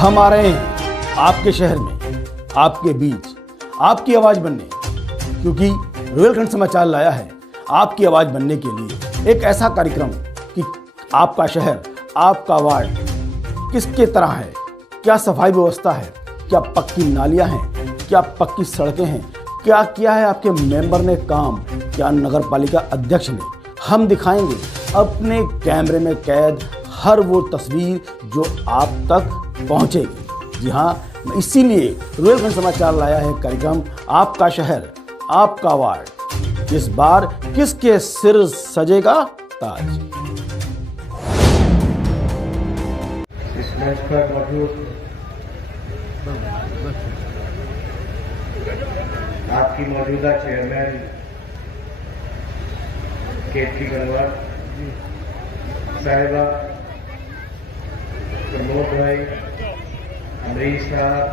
हम आ रहे हैं आपके शहर में, आपके बीच, आपकी आवाज बनने, क्योंकि रोहिलखंड समाचार लाया है आपकी आवाज बनने के लिए एक ऐसा कार्यक्रम कि आपका शहर, आपका वार्ड किसके तरह है, क्या सफाई व्यवस्था है, क्या पक्की नालियां हैं, क्या पक्की सड़कें हैं, क्या किया है आपके मेंबर ने काम, क्या नगर पालिका अध्यक्ष ने। हम दिखाएंगे अपने कैमरे में कैद हर वो तस्वीर जो आप तक पहुंचेगी। जी हाँ, इसीलिए रोहिलखंड समाचार लाया है कार्यक्रम आपका शहर, आपका वार्ड। इस बार किसके सिर सजेगा ताज। इस मंच पर मौजूद आपकी मौजूदा चेयरमैन केतकी गंगवार साहिबा, प्रमोद भाई, अमरीश साहब,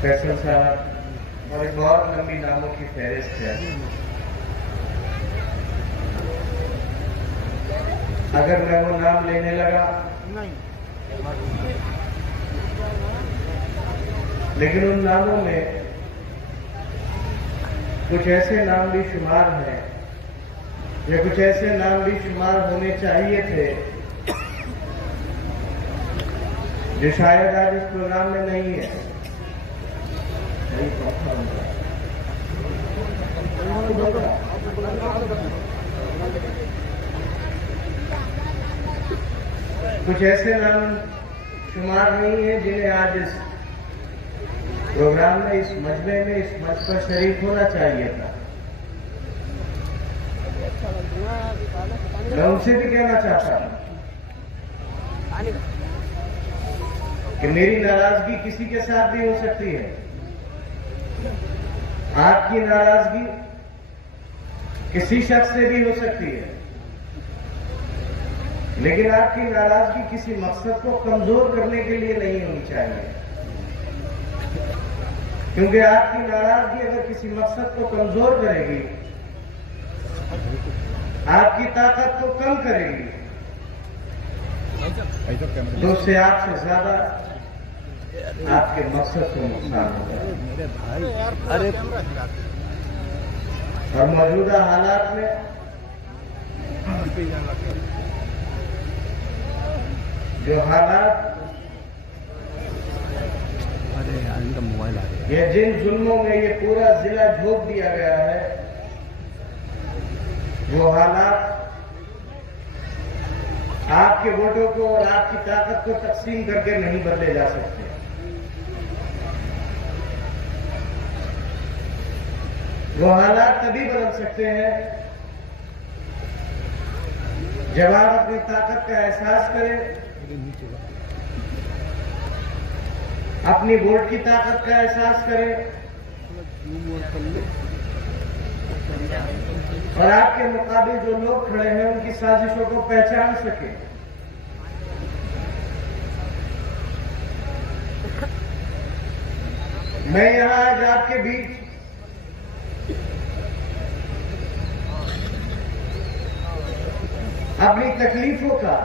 फैसल साहब और एक बहुत लंबी नामों की फहरिस्त है। अगर मैं वो नाम लेने लगा लेकिन उन नामों में कुछ ऐसे नाम भी शुमार हैं या कुछ ऐसे नाम भी शुमार होने चाहिए थे जो शायद आज इस प्रोग्राम में नहीं है। कुछ ऐसे नाम शुमार नहीं है जिन्हें आज इस प्रोग्राम में, इस मजमे में, इस मंच पर शरीक होना चाहिए था। मैं उनसे भी कहना चाहता हूं कि मेरी नाराजगी किसी के साथ भी हो सकती है, आपकी नाराजगी किसी शख्स से भी हो सकती है, लेकिन आपकी नाराजगी किसी मकसद को कमजोर करने के लिए नहीं होनी चाहिए, क्योंकि आपकी नाराजगी अगर किसी मकसद को कमजोर करेगी, आपकी ताकत को कम करेगी, तो उससे आपसे ज्यादा आपके मकसद को नुकसान होगा। और मौजूदा हालात में जो हालात, ये जिन जुल्मों में ये पूरा जिला झोंक दिया गया है, वो हालात आपके वोटों को और आपकी ताकत को तकसीम करके नहीं बदले जा सकते। वो हालात तभी बदल सकते हैं जब आप अपनी ताकत का एहसास करें, अपनी वोट की ताकत का एहसास करें और आपके मुकाबले जो लोग खड़े हैं उनकी साजिशों को पहचान सके। मैं यहां आज आपके बीच अपनी तकलीफों का,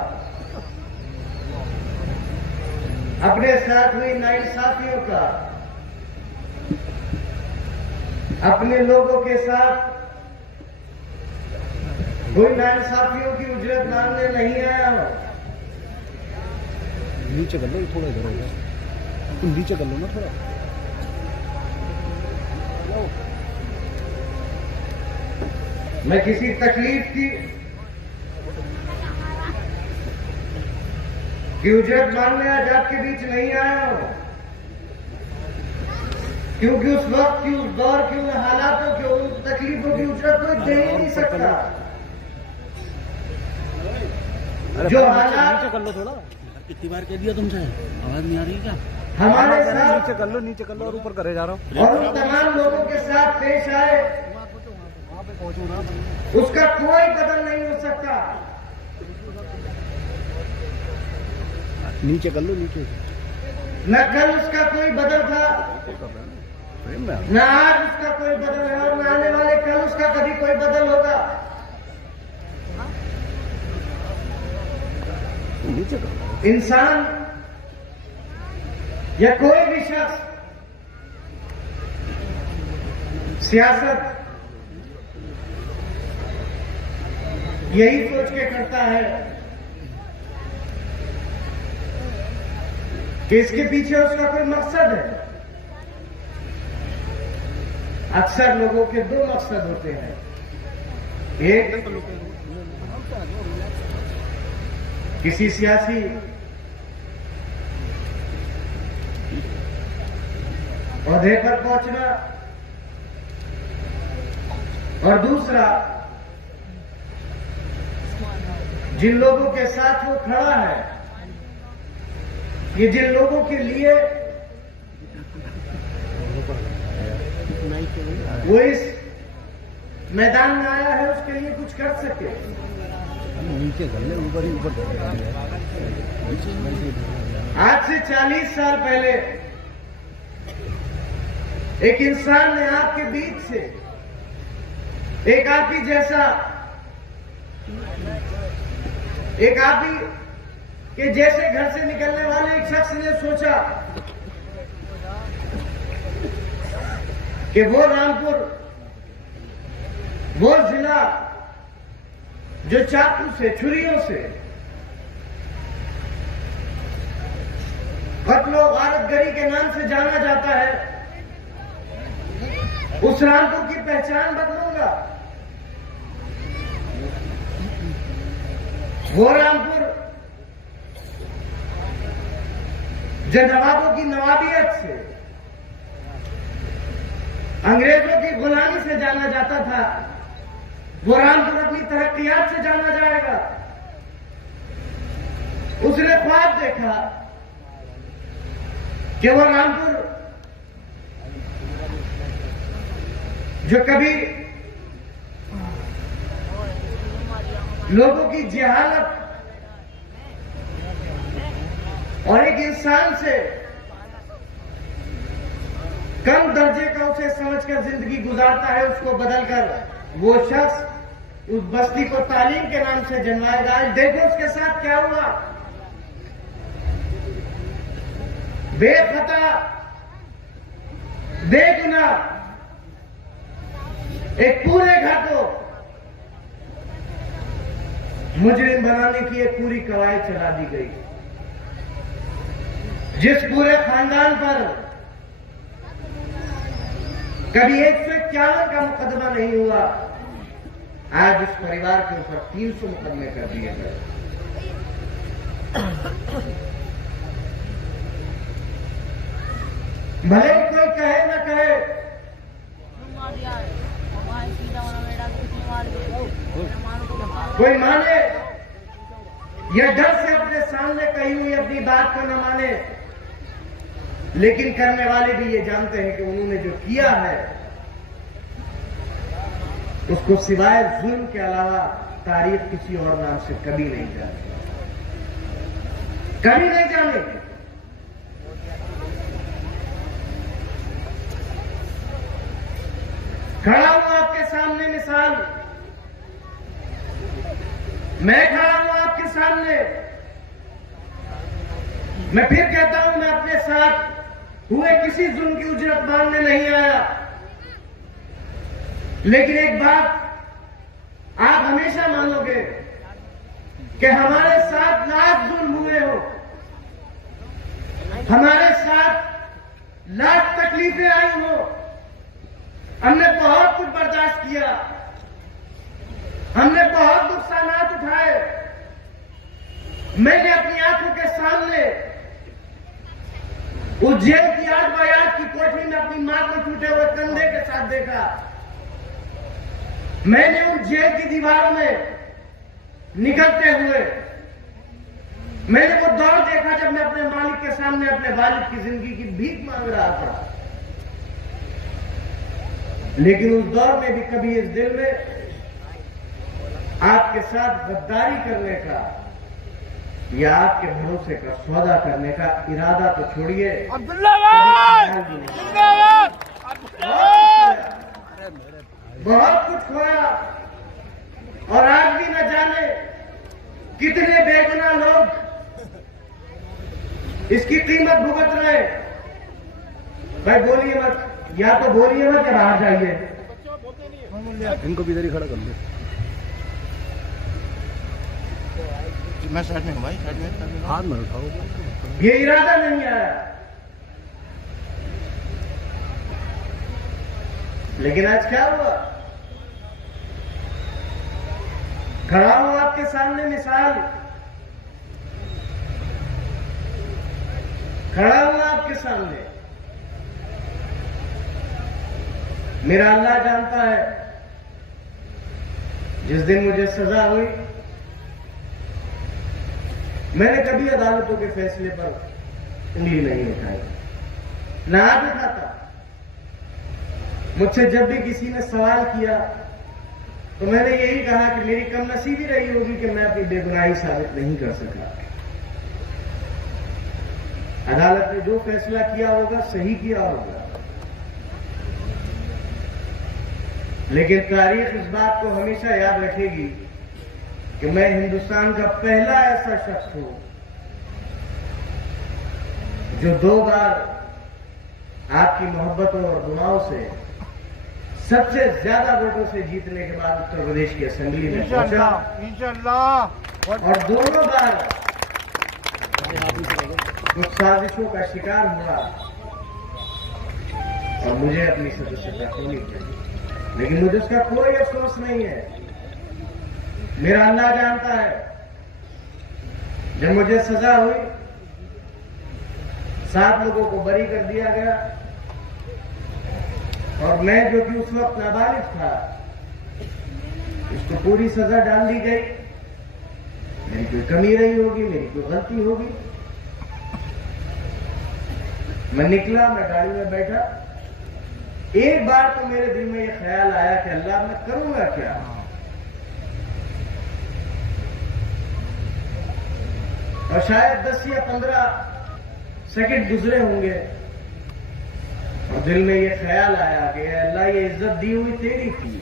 अपने साथ हुई नाइंसाफियों का, अपने लोगों के साथ हुई नाइंसाफियों की उजरत मांगने नहीं आया हूं। नीचे कर लो, थोड़ा इधर होगा, तुम नीचे कर लो ना थोड़ा। मैं किसी तकलीफ की उजरत मांगने आज आपके बीच नहीं आया हूं, क्योंकि उस वक्त की, उस दौर की, उन हालातों की, उन तकलीफों की उजरत कोई दे ही नहीं सकता। जो हालात, नीचे कर लो थोड़ा, कितनी बार कह दिया तुमसे, आवाज नहीं आ रही क्या? हमारे साथ नीचे कर लो, नीचे कर लो और ऊपर करे जा रहा हूँ। और उन तमाम लोगों के साथ पेश आए, उसका कोई बदल नहीं हो सकता। नीचे कर लो, नीचे। न कल उसका कोई बदल था, न आज उसका कोई बदल है और न आने वाले कल उसका कभी कोई बदल होगा। इंसान या कोई भी शख्स सियासत यही सोच के करता है कि इसके पीछे उसका कोई मकसद है। अक्सर लोगों के दो मकसद होते हैं, एक किसी सियासी ओहदे पर पहुंचना और दूसरा जिन लोगों के साथ वो खड़ा है, ये जिन लोगों के लिए वो इस मैदान में आया है उसके लिए कुछ कर सके। आज से 40 साल पहले एक इंसान ने आपके बीच से एक आप ही जैसा एक आप ही के जैसे घर से निकलने वाले एक शख्स ने सोचा कि वो रामपुर, वो जिला जो चाकू से, छुरियों से, कत्लो गारतगरी के नाम से जाना जाता है, उस रामपुर की पहचान बदलूंगा। वो रामपुर जो नवाबों की नवाबियत से, अंग्रेजों की गुलामी से जाना जाता था, वो रामपुर अपनी तरक्कियात से जाना जाएगा। उसने ख्वाब देखा कि वो रामपुर जो कभी लोगों की जहालत और एक इंसान से कम दर्जे का उसे समझकर जिंदगी गुजारता है, उसको बदलकर वो शख्स उस बस्ती को तालीम के नाम से जन्माएगा। आज देखो उसके साथ क्या हुआ। बेखता, बेगुनाह एक पूरे घर को मुजरिम बनाने की एक पूरी कवायद चला दी गई। जिस पूरे खानदान पर कभी 151 का मुकदमा नहीं हुआ, आज उस परिवार के ऊपर 300 मुकदमे कर दिए गए। भले ही कोई कहे न कहे, कोई माने या डर से अपने सामने कही हुई अपनी बात को न माने, लेकिन करने वाले भी ये जानते हैं कि उन्होंने जो किया है उसको सिवाय जुल्म के अलावा तारीफ किसी और नाम से कभी नहीं जानेगी, कभी नहीं जानेगी। खड़ा हूं आपके सामने मिसाल, मैं खड़ा हूं आपके सामने। मैं फिर कहता हूं, मैं अपने साथ हुए किसी जुल्म की उजरत मांगने नहीं आया, लेकिन एक बात आप हमेशा मानोगे कि हमारे साथ लाख जुल्म हुए हो, हमारे साथ लाख तकलीफें आई हो, हमने बहुत कुछ बर्दाश्त किया, हमने बहुत नुकसानात उठाए। मैंने अपनी आंखों के सामने उस जेल की 8 बाय 8 की कोठरी में अपनी मां को टूटे हुए कंधे के साथ देखा। मैंने उन जेल की दीवारों में निकलते हुए मैंने वो दौर देखा जब मैं अपने मालिक के सामने अपने वालिद की जिंदगी की भीख मांग रहा था। लेकिन उस दौर में भी कभी इस दिल में आपके साथ गद्दारी करने का या आपके भरोसे का सौदा करने का इरादा तो छोड़िए, बहुत कुछ खोया और आज भी न जाने कितने बेगुनाह लोग इसकी कीमत भुगत रहे। भाई बोलिए मत, या तो बोलिए मत या बाहर जाइए। इनको भी इधर ही खड़ा कर लो। मैं साइड में हूँ भाई, साइड में हाथ में उठाओ। ये इरादा नहीं आया, लेकिन आज क्या हुआ? खड़ा हूं आपके सामने मिसाल, खड़ा हूं आपके सामने। मेरा अल्लाह जानता है, जिस दिन मुझे सजा हुई, मैंने कभी अदालतों के फैसले पर उंगली नहीं उठाई, ना आज उठाता। मुझसे जब भी किसी ने सवाल किया तो मैंने यही कहा कि मेरी कमनसीबी रही होगी कि मैं अपनी बेगुनाही साबित नहीं कर सका। अदालत ने जो फैसला किया होगा सही किया होगा, लेकिन तारीख इस बात को हमेशा याद रखेगी कि मैं हिंदुस्तान का पहला ऐसा शख्स हूं जो 2 बार आपकी मोहब्बतों और दुआओं से सबसे ज्यादा वोटों से जीतने के बाद उत्तर प्रदेश की असेंबली में पहुंचा, और दोनों बार कुछ साजिशों का शिकार हुआ और मुझे अपनी सदस्यता खोनी पड़ी। लेकिन मुझे उसका कोई अफसोस नहीं है। मेरा अल्लाह जानता है, जब मुझे सजा हुई, 7 लोगों को बरी कर दिया गया, और मैं जो कि उस वक्त नाबालिग था, उसको पूरी सजा डाल दी गई। मेरी कोई कमी रही होगी, मेरी कोई गलती होगी। मैं निकला, मैं गाड़ी में बैठा, एक बार तो मेरे दिल में ये ख्याल आया कि अल्लाह मैं करूंगा क्या। और शायद 10 या 15 सेकंड गुजरे होंगे और दिल में ये ख्याल आया कि अल्लाह ये इज्जत दी हुई तेरी थी,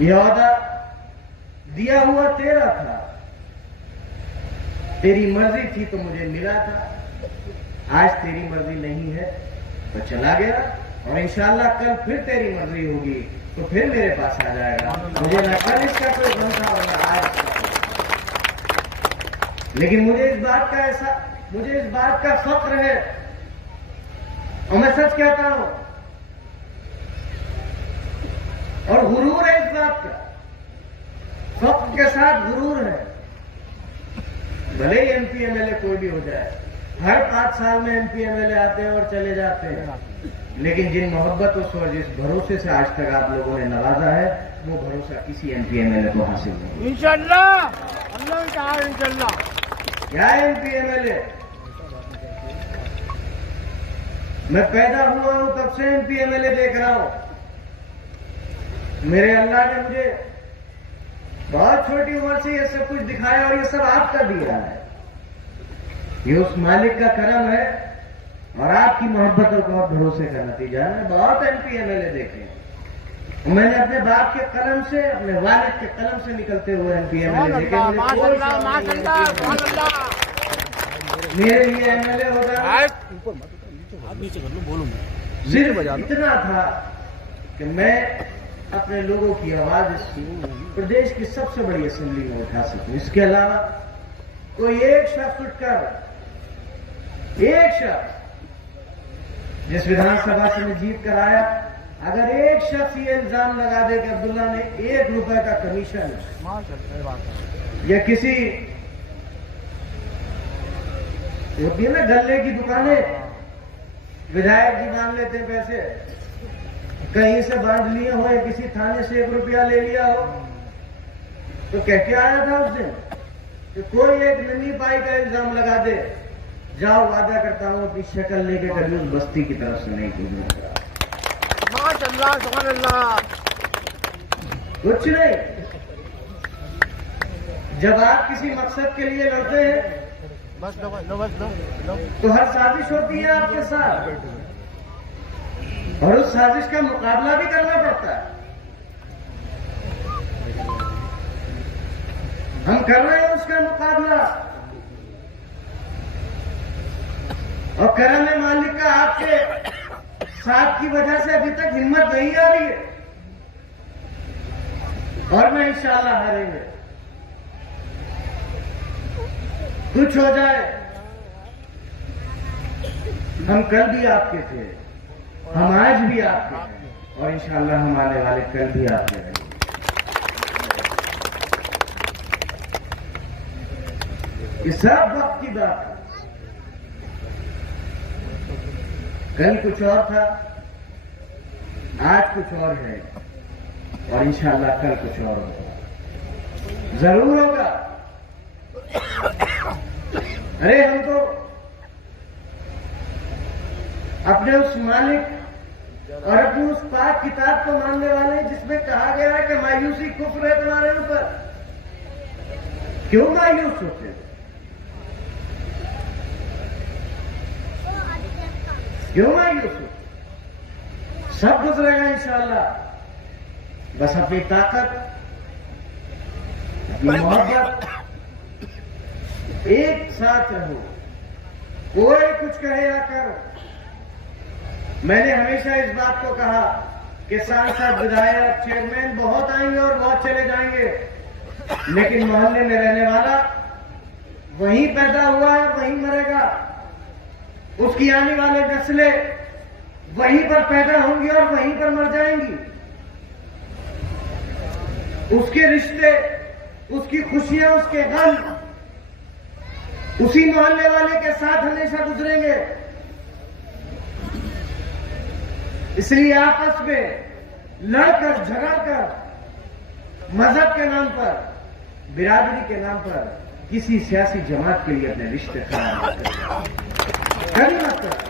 ये ओहदा दिया हुआ तेरा था, तेरी मर्जी थी तो मुझे मिला था, आज तेरी मर्जी नहीं है तो चला गया, और इंशाअल्लाह कल फिर तेरी मर्जी होगी तो फिर मेरे पास आ जाएगा। मुझे न कल इसका कोई गम था और न आज इसका। लेकिन मुझे इस बात का फख्र है, और मैं सच कहता हूं, और गुरूर है इस बात का, फख्र के साथ गुरूर है। भले ही MP MLA कोई भी हो जाए, हर 5 साल में MP MLA आते हैं और चले जाते हैं, लेकिन जिन मोहब्बतों से और जिस भरोसे से आज तक आप लोगों ने नवाजा है, वो भरोसा किसी MP MLA को हासिल नहीं। इंशाअल्लाह, अल्लाह का इंशाअल्लाह। क्या MP MLA? मैं पैदा हुआ हूं तब से MP MLA देख रहा हूं। मेरे अल्लाह ने मुझे बहुत छोटी उम्र से ये सब कुछ दिखाया, और ये सब आपका दिया है। ये उस मालिक का करम है और आपकी मोहब्बतों का और भरोसे का नतीजा है। बहुत MP MLA देखे, मैंने अपने बाप के कलम से, अपने वालिद के कलम से निकलते हुए MP MLA देखे। मेरे लिए MLA होगा सिर्फ इतना था कि मैं अपने लोगों की आवाज इस प्रदेश की सबसे बड़ी असेंबली में उठा सकूं। इसके अलावा कोई एक शख्स उठकर, एक शख्स जिस विधानसभा से मैं जीत कर आया, अगर एक शख्स ये इल्जाम लगा दे कि अब्दुल्ला ने 1 रुपए का कमीशन या किसी होती है ना गल्ले की दुकानें, विधायक जी मान लेते हैं पैसे, कहीं से बांध लिए हो या किसी थाने से 1 रुपया ले लिया हो, तो कह के आया था उस दिन कि कोई एक नन्ही पाई का इल्जाम लगा दे, जाओ वादा करता हूं अपनी शक्ल लेके कभी उस बस्ती की तरफ से नहीं गुजरूंगा। कुछ नहीं। जब आप किसी मकसद के लिए लड़ते हैं तो हर साजिश होती है आपके साथ, और उस साजिश का मुकाबला भी करना पड़ता है। हम कर रहे हैं उसका मुकाबला। और करम है मालिक का आपके साथ की वजह से अभी तक हिम्मत नहीं आ रही है, और मैं इंशाल्लाह हारेंगे। कुछ हो जाए, हम कल भी आपके थे, हम आज भी आपके हैं, और इंशाल्लाह हम आने वाले कल भी आपके रहेंगे। ये सब वक्त की बात है। कल कुछ और था, आज कुछ और है, और इंशाल्लाह कल कुछ और होगा, जरूर होगा। अरे हम तो अपने उस मालिक और अपनी उस पाक किताब को मानने वाले हैं जिसमें कहा गया है कि मायूसी कुफ्र है तुम्हारे ऊपर। क्यों मायूस होते? क्यों मायूस होते? सब गुजरेगा इंशाल्लाह। बस अपनी ताकत, अपनी मोहब्बत, एक साथ रहो, कोई कुछ कहे या करो। मैंने हमेशा इस बात को कहा कि सांसद, विधायक, चेयरमैन बहुत आएंगे और बहुत चले जाएंगे, लेकिन मोहल्ले में रहने वाला वहीं पैदा हुआ है, वहीं मरेगा। उसकी आने वाले नस्लें वहीं पर पैदा होंगी और वहीं पर मर जाएंगी। उसके रिश्ते, उसकी खुशियां, उसके गम उसी मोहल्ले वाले के साथ हमेशा गुजरेंगे। इसलिए आपस में लड़कर झगड़कर, मजहब के नाम पर, बिरादरी के नाम पर किसी सियासी जमात के लिए अपने रिश्ते खराब मत करें।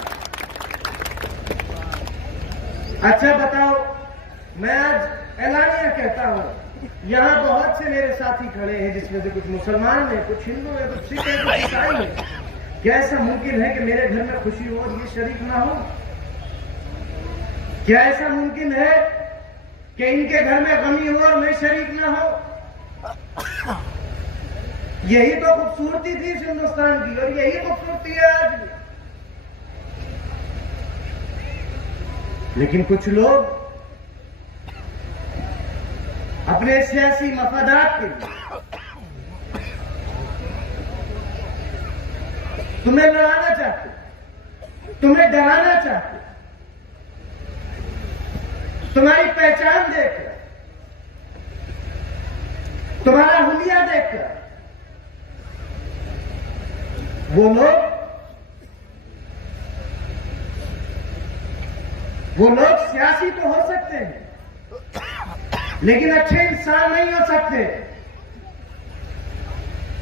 अच्छा बताओ, मैं आज ऐलानिया कहता हूं, यहां बहुत से मेरे साथी खड़े हैं जिसमें से कुछ मुसलमान हैं, कुछ हिंदू हैं, कुछ सिख हैं, कुछ ईसाई हैं। क्या ऐसा मुमकिन है कि मेरे घर में खुशी हो और ये शरीक ना हो? क्या ऐसा मुमकिन है कि इनके घर में गमी हो और मैं शरीक ना हो? यही तो खूबसूरती थी इस हिंदुस्तान की, और यही खूबसूरती है आज भी। लेकिन कुछ लोग अपने सियासी मफादात के लिए तुम्हें लड़ाना चाहते, तुम्हें डराना चाहते, तुम्हारी पहचान देखकर, तुम्हारा हुलिया देखकर वो लोग सियासी तो हो सकते हैं, लेकिन अच्छे इंसान नहीं हो सकते।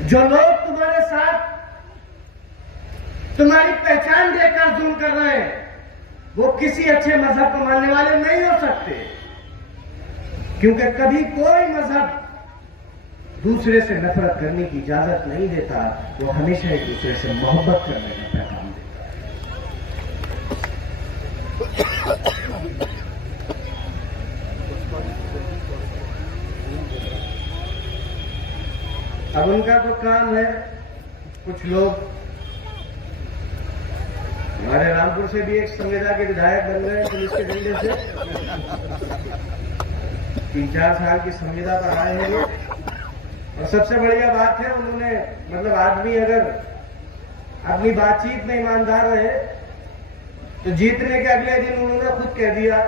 जो लोग तुम्हारे साथ तुम्हारी पहचान देकर जुल्म कर रहे हैं, वो किसी अच्छे मजहब को मानने वाले नहीं हो सकते, क्योंकि कभी कोई मजहब दूसरे से नफरत करने की इजाजत नहीं देता। वो हमेशा एक दूसरे से मोहब्बत करने का पैगाम देता है। अब उनका तो काम है, कुछ लोग हमारे रामपुर से भी एक संविदा के विधायक बन गए पुलिस के डंडे से। 3-4 साल की संविदा पर आए हैं लोग, और सबसे बढ़िया बात है उन्होंने, मतलब आदमी अगर अपनी बातचीत में ईमानदार रहे तो जीतने के अगले दिन उन्होंने खुद कह दिया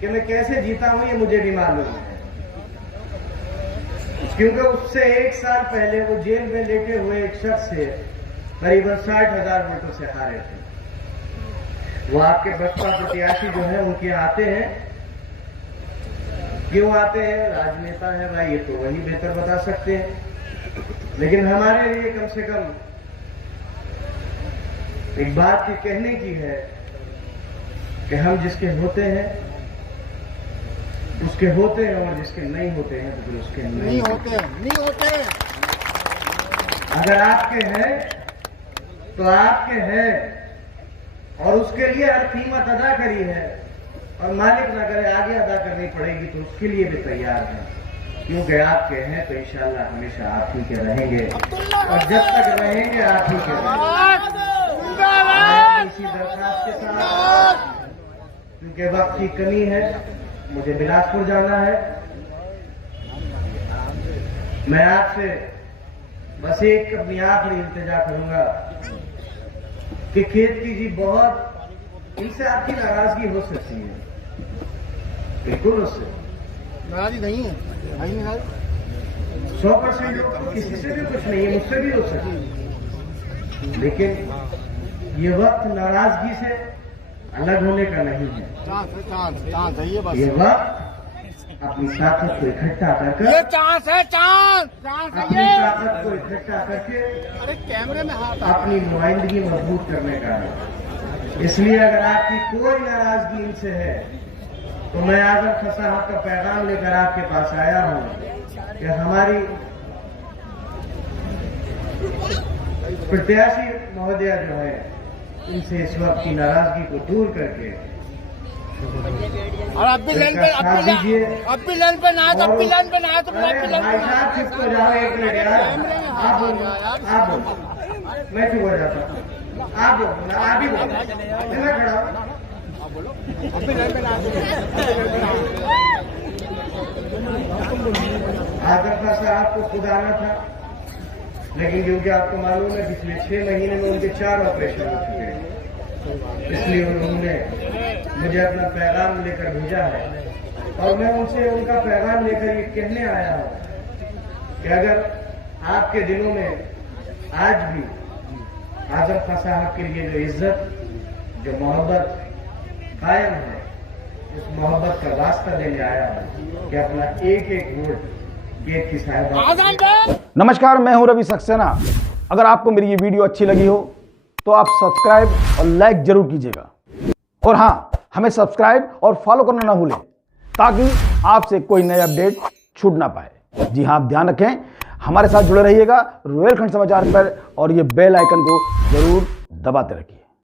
कि मैं कैसे जीता हूं ये मुझे भी मालूम है, क्योंकि उससे 1 साल पहले वो जेल में लेटे हुए एक शख्स से करीबन 60,000 वोटों से हारे थे। वो आपके बसपा प्रत्याशी जो है उनके आते हैं। क्यों आते हैं? राजनेता है भाई, ये तो वही बेहतर बता सकते हैं, लेकिन हमारे लिए कम से कम एक बात की कहने की है कि हम जिसके होते हैं उसके होते हैं, और जिसके नहीं होते हैं तो फिर उसके नहीं होते। अगर आपके हैं तो आपके हैं, और उसके लिए हर कीमत अदा करी है, और मालिक ना करे आगे अदा करनी पड़ेगी तो उसके लिए भी तैयार है, क्योंकि आपके हैं तो इंशाल्लाह हमेशा आप ही के रहेंगे, और जब तक रहेंगे आप ही के रहेंगे। इसी दरखास्त के साथ, क्योंकि वक्त की कमी है, मुझे बिलासपुर जाना है। मैं आपसे बस एक अपनी आखिरी इल्तिजा करूंगा कि खेती जी बहुत इनसे आपकी नाराजगी हो सकती है, बिल्कुल उससे नाराजी नहीं है, 100% लोग किसी से भी कुछ नहीं है, मुझसे भी हो सकती है, लेकिन ये वक्त नाराजगी से अलग होने का नहीं है। चांस है ये बस। ये वक्त अपनी ताकत को इकट्ठा करके, ये चांस है, चांस है अपनी ये। ताकत को इकट्ठा करके अरे कैमरे में हाथ अपनी नुमाइंदगी मजबूत करने का है। इसलिए अगर आपकी कोई नाराजगी इनसे है तो मैं आजम खां साहब का पैगाम लेकर आपके पास आया हूं कि हमारी प्रत्याशी महोदया जो है, इनसे इस वक्त की नाराजगी को दूर करके और अब भी लाइन पे ना तो अब भी लाइन पे ना तो भाई साहब चुप हो जाओ एक मिनट यार। आप बोलो, मैं चुप हो जाता हूँ। आप ही बोलो, मैं खड़ा हूँ। आजम खां साहब को खुद आना था, लेकिन क्योंकि आपको मालूम है पिछले 6 महीने में उनके 4 ऑपरेशन हो चुके हैं, इसलिए उन्होंने मुझे अपना पैगाम लेकर भेजा है। और मैं उनसे उनका पैगाम लेकर ये कहने आया हूं कि अगर आपके दिलों में आज भी आजम खां साहब के लिए जो इज्जत, जो मोहब्बत कायम है, उस मोहब्बत का वास्ता देने आया हूं कि अपना एक एक वोट गेट की साहिबा। नमस्कार, मैं हूं रवि सक्सेना। अगर आपको मेरी ये वीडियो अच्छी लगी हो तो आप सब्सक्राइब और लाइक जरूर कीजिएगा, और हाँ, हमें सब्सक्राइब और फॉलो करना ना भूलें ताकि आपसे कोई नया अपडेट छूट ना पाए। जी हाँ, आप ध्यान रखें, हमारे साथ जुड़े रहिएगा रुहेलखंड समाचार पर, और ये बेल आइकन को जरूर दबाते रखिए।